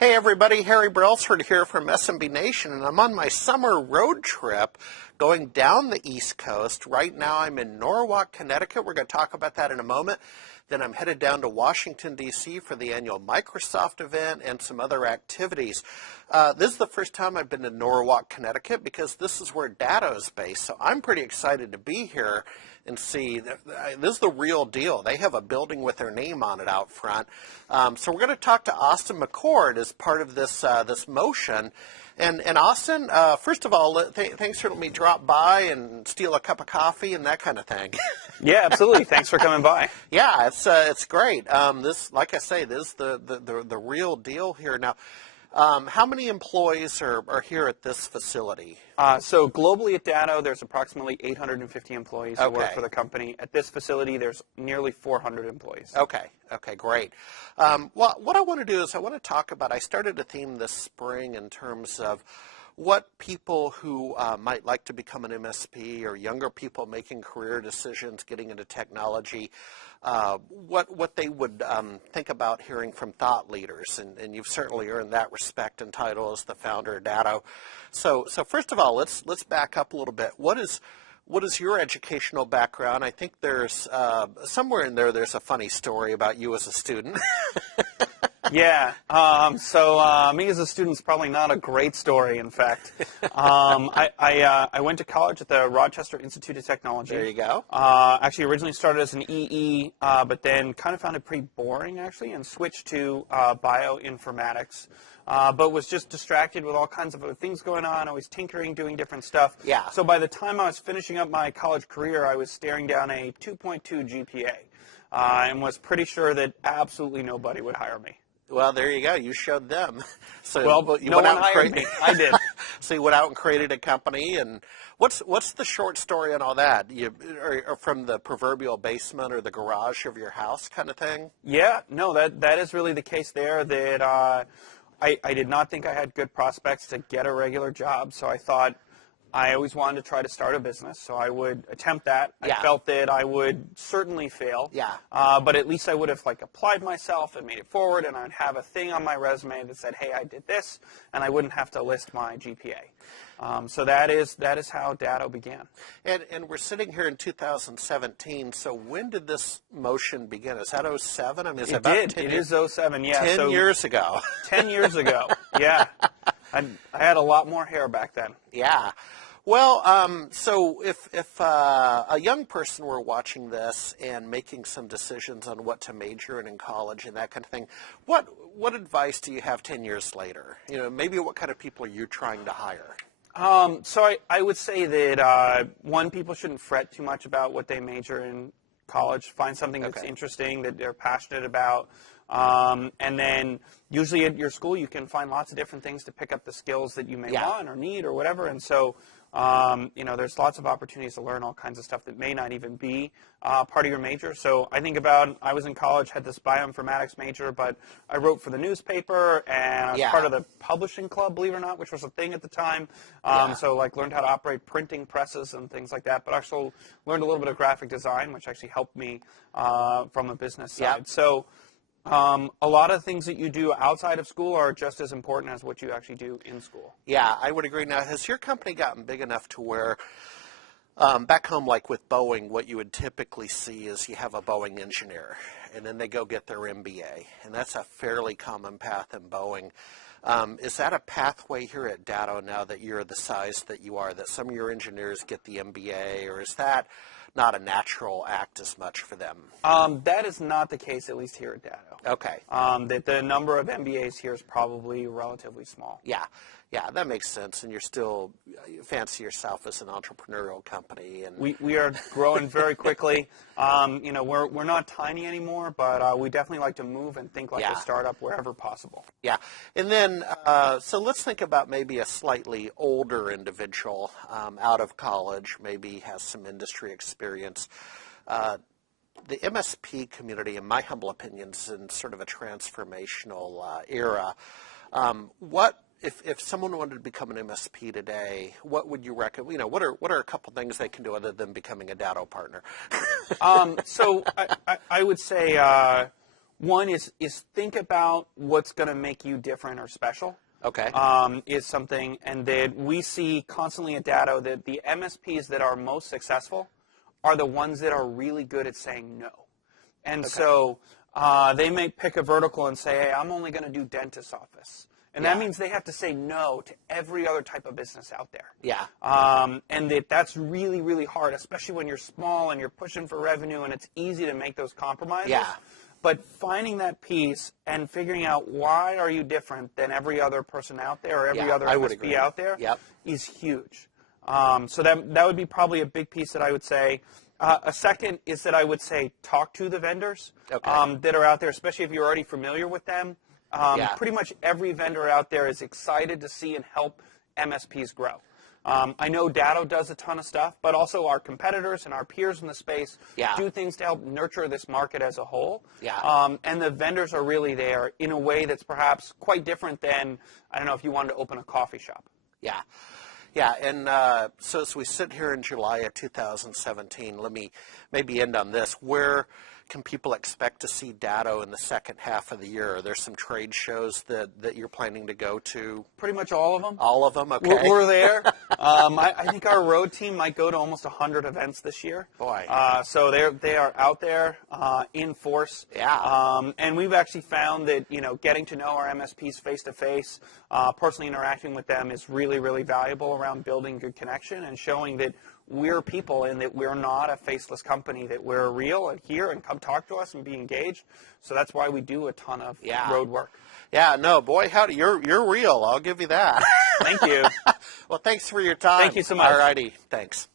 Hey everybody, Harry Brelsford here from SMB Nation, and I'm on my summer road trip going down the East Coast. Right now I'm in Norwalk, Connecticut. We're going to talk about that in a moment. Then I'm headed down to Washington, D.C. for the annual Microsoft event and some other activities. This is the first time I've been to Norwalk, Connecticut, because this is where Datto is based. So I'm pretty excited to be here and see. This is the real deal. They have a building with their name on it out front. So we're going to talk to Austin McCord as part of this this motion. And Austin, first of all, thanks for letting me drop by and steal a cup of coffee and that kind of thing. Yeah, absolutely. Thanks for coming by. Yeah, it's great. This, like I say, this is the real deal here. Now, how many employees are here at this facility? So globally at Datto, there's approximately 850 employees who work for the company. At this facility, there's nearly 400 employees. Okay, great. Well, what I want to do is I want to talk about, I started a theme this spring in terms of what people who might like to become an MSP or younger people making career decisions, getting into technology, what they would think about hearing from thought leaders, and you've certainly earned that respect and title as the founder of Datto. So first of all, let's back up a little bit. What is your educational background? I think there's somewhere in there's a funny story about you as a student. Yeah. So me as a student is probably not a great story, in fact. I went to college at the Rochester Institute of Technology. There you go. Actually, originally started as an EE, but then kind of found it pretty boring, actually, and switched to bioinformatics. But was just distracted with all kinds of other things going on, always tinkering, doing different stuff. Yeah. So by the time I was finishing up my college career, I was staring down a 2.2 GPA and was pretty sure that absolutely nobody would hire me. Well, there you go. You showed them. So well, you no went one out hired me. I did. So you went out and created a company. And what's the short story on all that? Or from the proverbial basement or the garage of your house kind of thing? Yeah. No, that is really the case there. That I did not think I had good prospects to get a regular job. So I thought I always wanted to try to start a business, so I would attempt that. Yeah. I felt that I would certainly fail. Yeah. But at least I would have applied myself and made it forward, and I'd have a thing on my resume that said, "Hey, I did this," and I wouldn't have to list my GPA. So that is how Datto began. And we're sitting here in 2017. So when did this motion begin? Is that 07? I mean, is it about did. 10 It years? is 07. Yeah. 10 years ago. 10 years ago. Yeah. I had a lot more hair back then. Yeah. Well, so if a young person were watching this and making some decisions on what to major in college and that kind of thing, what advice do you have 10 years later? You know, maybe what kind of people are you trying to hire? So I would say that, one, people shouldn't fret too much about what they major in college. Find something that's interesting, that they're passionate about. And then usually at your school you can find lots of different things to pick up the skills that you may want or need or whatever. And so, there's lots of opportunities to learn all kinds of stuff that may not even be part of your major. So I think about, I was in college, had this bioinformatics major, but I wrote for the newspaper and I was part of the publishing club, believe it or not, which was a thing at the time. So learned how to operate printing presses and things like that, but also learned a little bit of graphic design, which actually helped me from the business side. So a lot of things that you do outside of school are just as important as what you actually do in school. Yeah, I would agree. Now, has your company gotten big enough to where back home, like with Boeing, what you would typically see is you have a Boeing engineer, and then they go get their MBA, and that's a fairly common path in Boeing. Is that a pathway here at Datto now that you're the size that you are, that some of your engineers get the MBA, or is that not a natural act as much for them? That is not the case, at least here at Datto. Okay. That the number of MBAs here is probably relatively small. Yeah, that makes sense. And you're still fancy yourself as an entrepreneurial company. And we are growing very quickly. We're not tiny anymore, but we definitely like to move and think like a startup wherever possible. Yeah. And then, so let's think about maybe a slightly older individual out of college, maybe has some industry experience. The MSP community, in my humble opinion, is in sort of a transformational era. If someone wanted to become an MSP today, what would you recommend? You know, what are a couple things they can do other than becoming a Datto partner? So I would say One is think about what's going to make you different or special. Okay. Is something, and that we see constantly at Datto that the MSPs that are most successful are the ones that are really good at saying no. And so they may pick a vertical and say, hey, I'm only going to do dentist's office. And that means they have to say no to every other type of business out there. Yeah. And that's really, really hard, especially when you're small and you're pushing for revenue and it's easy to make those compromises. Yeah. But finding that piece and figuring out why are you different than every other person out there or every other MSP out there is huge. So that would be probably a big piece that I would say. A second is that I would say talk to the vendors that are out there, especially if you're already familiar with them. Pretty much every vendor out there is excited to see and help MSPs grow. I know Datto does a ton of stuff, but also our competitors and our peers in the space do things to help nurture this market as a whole. And the vendors are really there in a way that's perhaps quite different than, I don't know, if you wanted to open a coffee shop. Yeah. Yeah, and so as we sit here in July of 2017, let me maybe end on this. Where can people expect to see Datto in the second half of the year? Are there some trade shows that you're planning to go to? Pretty much all of them. All of them, okay. We're there. I think our road team might go to almost 100 events this year. Boy. So they are out there in force. Yeah. And we've actually found that, getting to know our MSPs face-to-face, personally interacting with them is really, really valuable around building good connection and showing that we're people and that we're not a faceless company, that we're real and here and come talk to us and be engaged. So that's why we do a ton of road work. Yeah, no, boy, howdy, you're real. I'll give you that. Thank you. Well, thanks for your time. Thank you so much. All righty, thanks.